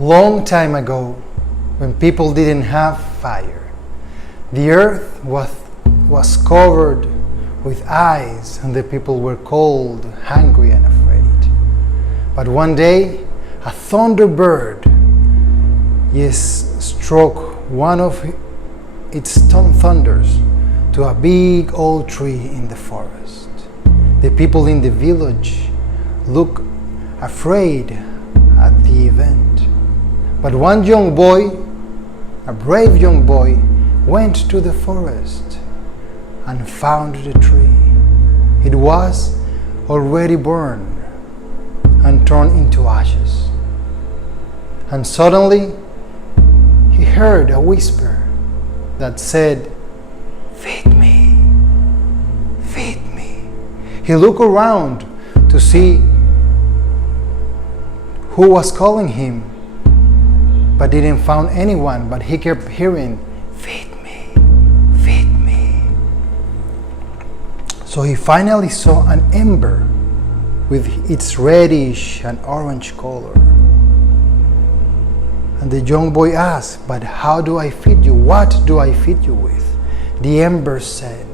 Long time ago, when people didn't have fire, the earth was covered with ice and the people were cold, hungry and afraid. But one day, a thunderbird struck one of its thunders to a big old tree in the forest. The people in the village looked afraid at the event. But one young boy, a brave young boy, went to the forest and found the tree. It was already burned and turned into ashes. And suddenly he heard a whisper that said, "Feed me, feed me." He looked around to see who was calling him, but didn't find anyone, but he kept hearing, "Feed me, feed me." So he finally saw an ember with its reddish and orange color. And the young boy asked, "But how do I feed you? What do I feed you with?" The ember said,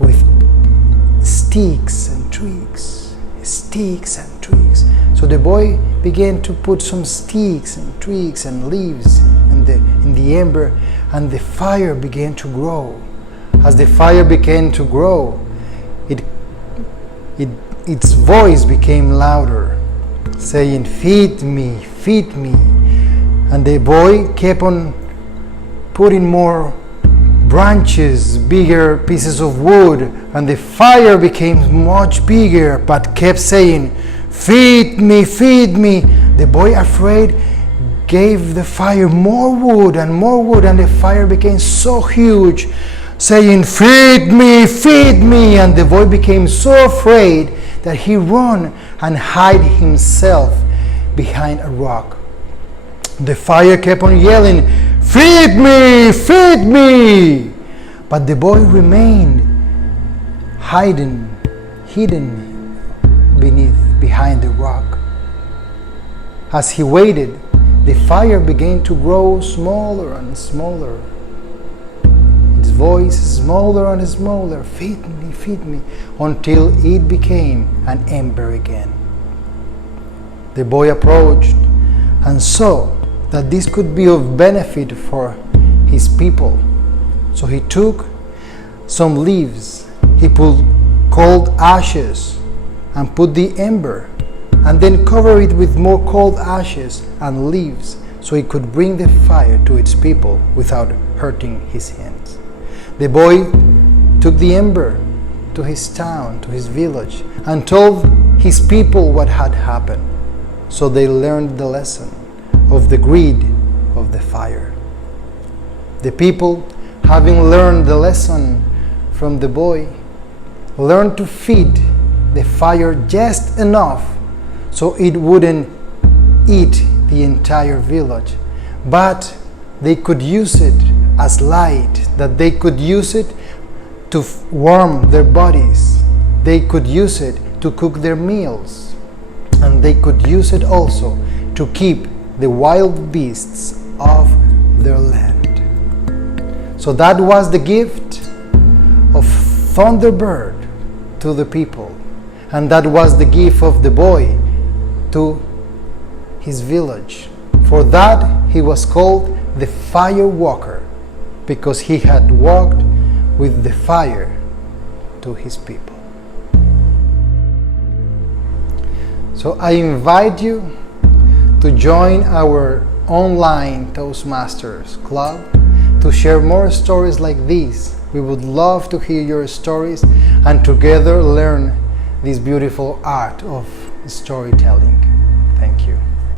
"With sticks and twigs, sticks and twigs." So the boy began to put some sticks and twigs and leaves in the ember, and the fire began to grow. As the fire began to grow, its voice became louder, saying, "Feed me, feed me." And the boy kept on putting more branches, bigger pieces of wood, and the fire became much bigger, but kept saying, "Feed me, feed me." The boy, afraid, gave the fire more wood, and the fire became so huge, saying, "Feed me, feed me." And the boy became so afraid that he ran and hid himself behind a rock. The fire kept on yelling, "Feed me, feed me." But the boy remained hidden behind the rock. As he waited, the fire began to grow smaller and smaller. Its voice smaller and smaller, feed me, until it became an ember again. The boy approached and saw that this could be of benefit for his people. So he took some leaves, he put cold ashes and put the ember, and then cover it with more cold ashes and leaves, so he could bring the fire to its people without hurting his hands. The boy took the ember to his town, to his village, and told his people what had happened. So they learned the lesson of the greed of the fire. The people, having learned the lesson from the boy, learned to feed the fire just enough so it wouldn't eat the entire village, but they could use it as light, that they could use it to warm their bodies, they could use it to cook their meals, and they could use it also to keep the wild beasts off their land. So that was the gift of Thunderbird to the people, and that was the gift of the boy to his village. For that he was called the Fire Walker, because he had walked with the fire to his people. So I invite you to join our online Toastmasters Club to share more stories like these. We would love to hear your stories and together learn this beautiful art of storytelling. Thank you.